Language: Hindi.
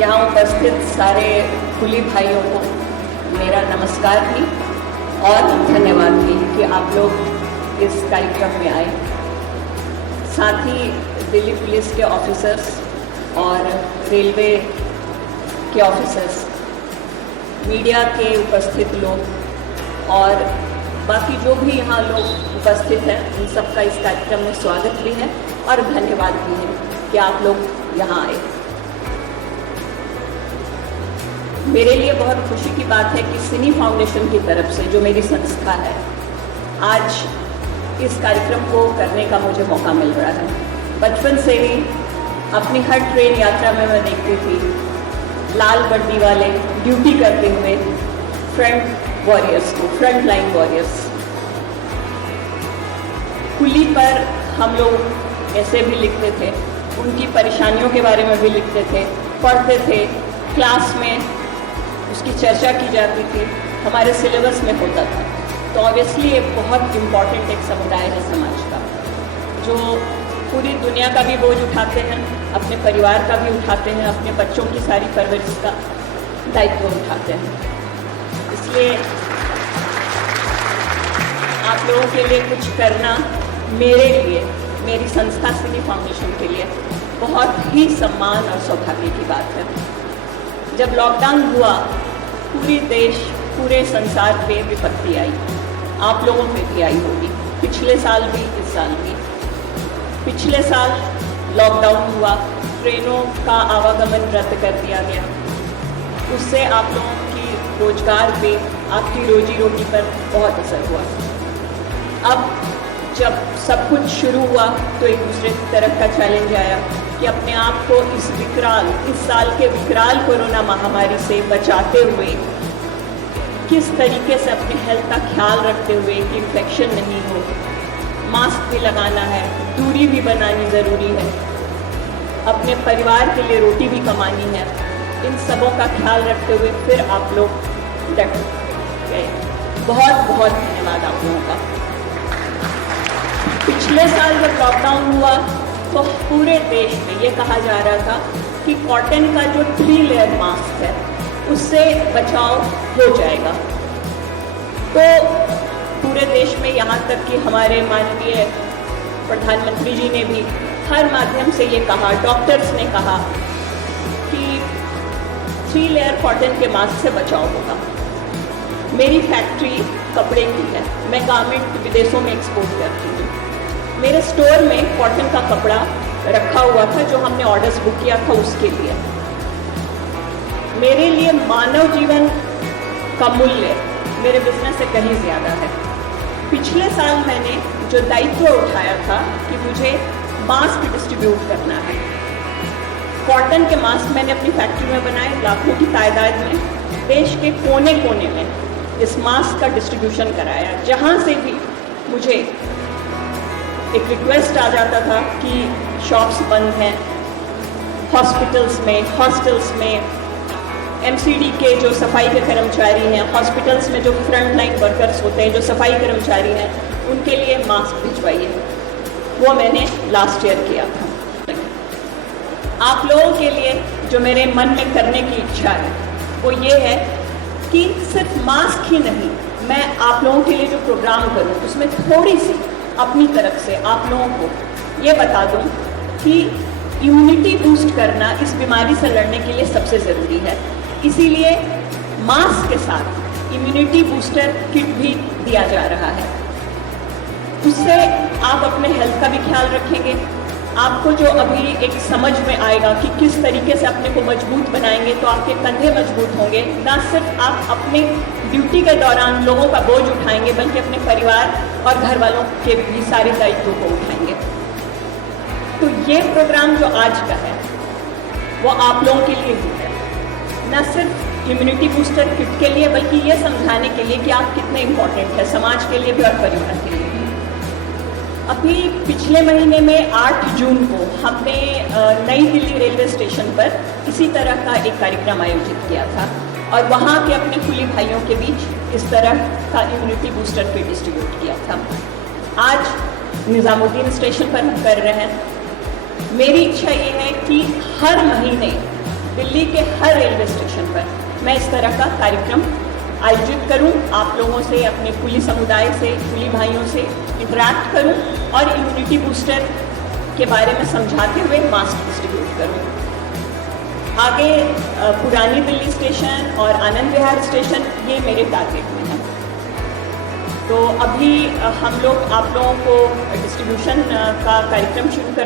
यहाँ उपस्थित सारे कुली भाइयों को मेरा नमस्कार भी और धन्यवाद भी कि आप लोग इस कार्यक्रम में आए। साथ ही दिल्ली पुलिस के ऑफिसर्स और रेलवे के ऑफिसर्स, मीडिया के उपस्थित लोग और बाकी जो भी यहाँ लोग उपस्थित हैं, उन सबका इस कार्यक्रम में स्वागत भी है और धन्यवाद भी है कि आप लोग यहाँ आए। मेरे लिए बहुत खुशी की बात है कि सिनी फाउंडेशन की तरफ से, जो मेरी संस्था है, आज इस कार्यक्रम को करने का मुझे मौका मिल रहा है। बचपन से ही अपनी हर ट्रेन यात्रा में मैं देखती थी लाल वर्दी वाले ड्यूटी करते हुए फ्रंट वॉरियर्स को, फ्रंट लाइन वॉरियर्स। कुली पर हम लोग ऐसे भी लिखते थे, उनकी परेशानियों के बारे में भी लिखते थे, पढ़ते थे, क्लास में उसकी चर्चा की जाती थी, हमारे सिलेबस में होता था। तो ऑब्वियसली ये बहुत इम्पॉर्टेंट एक समुदाय है समाज का, जो पूरी दुनिया का भी बोझ उठाते हैं, अपने परिवार का भी उठाते हैं, अपने बच्चों की सारी परवरिश का दायित्व उठाते हैं। इसलिए आप लोगों के लिए कुछ करना मेरे लिए, मेरी संस्था सिनी फाउंडेशन के लिए बहुत ही सम्मान और सौभाग्य की बात है। जब लॉकडाउन हुआ, पूरे देश, पूरे संसार पे विपत्ति आई, आप लोगों पे भी आई होगी, पिछले साल भी, इस साल भी। पिछले साल लॉकडाउन हुआ, ट्रेनों का आवागमन रद्द कर दिया गया, उससे आप लोगों की रोजगार पे, आपकी रोजी रोटी पर बहुत असर हुआ। अब जब सब कुछ शुरू हुआ तो एक दूसरे तरफ का चैलेंज आया कि अपने आप को इस साल के विकराल कोरोना महामारी से बचाते हुए किस तरीके से अपने हेल्थ का ख्याल रखते हुए कि इन्फेक्शन नहीं हो, मास्क भी लगाना है, दूरी भी बनानी ज़रूरी है, अपने परिवार के लिए रोटी भी कमानी है, इन सबों का ख्याल रखते हुए फिर आप लोग डट गए। बहुत बहुत धन्यवाद आप लोगों का। पिछले साल जब लॉकडाउन हुआ तो पूरे देश में ये कहा जा रहा था कि कॉटन का जो 3 लेयर मास्क है उससे बचाव हो जाएगा। तो पूरे देश में, यहाँ तक कि हमारे माननीय प्रधानमंत्री जी ने भी हर माध्यम से ये कहा, डॉक्टर्स ने कहा कि 3 लेयर कॉटन के मास्क से बचाव होगा। मेरी फैक्ट्री कपड़े की है, मैं गारमेंट विदेशों में एक्सपोर्ट करती हूँ। मेरे स्टोर में कॉटन का कपड़ा रखा हुआ था जो हमने ऑर्डर्स बुक किया था उसके लिए। मेरे लिए मानव जीवन का मूल्य मेरे बिजनेस से कहीं ज़्यादा है। पिछले साल मैंने जो दायित्व उठाया था कि मुझे मास्क डिस्ट्रीब्यूट करना है, कॉटन के मास्क मैंने अपनी फैक्ट्री में बनाए, लाखों की तादाद में, देश के कोने कोने में इस मास्क का डिस्ट्रीब्यूशन कराया। जहाँ से भी मुझे एक रिक्वेस्ट आ जाता था कि शॉप्स बंद हैं, हॉस्पिटल्स में, हॉस्टल्स में, एमसीडी के जो सफाई के कर्मचारी हैं, हॉस्पिटल्स में जो फ्रंट लाइन वर्कर्स होते हैं, जो सफाई कर्मचारी हैं, उनके लिए मास्क भिजवाइए, वो मैंने लास्ट ईयर किया था। आप लोगों के लिए जो मेरे मन में करने की इच्छा है वो ये है कि सिर्फ मास्क ही नहीं, मैं आप लोगों के लिए जो प्रोग्राम करूँ उसमें थोड़ी सी अपनी तरफ से आप लोगों को ये बता दूं कि इम्यूनिटी बूस्ट करना इस बीमारी से लड़ने के लिए सबसे ज़रूरी है। इसीलिए मास्क के साथ इम्यूनिटी बूस्टर किट भी दिया जा रहा है। उससे आप अपने हेल्थ का भी ख्याल रखेंगे, आपको जो अभी एक समझ में आएगा कि किस तरीके से अपने को मजबूत बनाएंगे, तो आपके कंधे मजबूत होंगे। ना सिर्फ आप अपने ड्यूटी के दौरान लोगों का बोझ उठाएंगे, बल्कि अपने परिवार और घर वालों के भी सारे दायित्वों को उठाएंगे। तो ये प्रोग्राम जो आज का है वो आप लोगों के लिए भी है, न सिर्फ इम्यूनिटी बूस्टर किट के लिए, बल्कि ये समझाने के लिए कि आप कितने इम्पोर्टेंट हैं समाज के लिए भी और परिवार के लिए भी। अभी पिछले महीने में 8 जून को हमने नई दिल्ली रेलवे स्टेशन पर इसी तरह का एक कार्यक्रम आयोजित किया था और वहाँ के अपने कुली भाइयों के बीच इस तरह का इम्यूनिटी बूस्टर किट डिस्ट्रीब्यूट किया था। आज निज़ामुद्दीन स्टेशन पर हम कर रहे हैं। मेरी इच्छा ये है कि हर महीने दिल्ली के हर रेलवे स्टेशन पर मैं इस तरह का कार्यक्रम आयोजित करूं, आप लोगों से, अपने कुली समुदाय से, कुली भाइयों से इंटरैक्ट करूं और इम्यूनिटी बूस्टर के बारे में समझाते हुए मास्क डिस्ट्रीब्यूट करूं। आगे पुरानी दिल्ली स्टेशन और आनंद विहार स्टेशन ये मेरे टारगेट में है। तो अभी हम लोग आप लोगों को डिस्ट्रीब्यूशन का कार्यक्रम शुरू करवा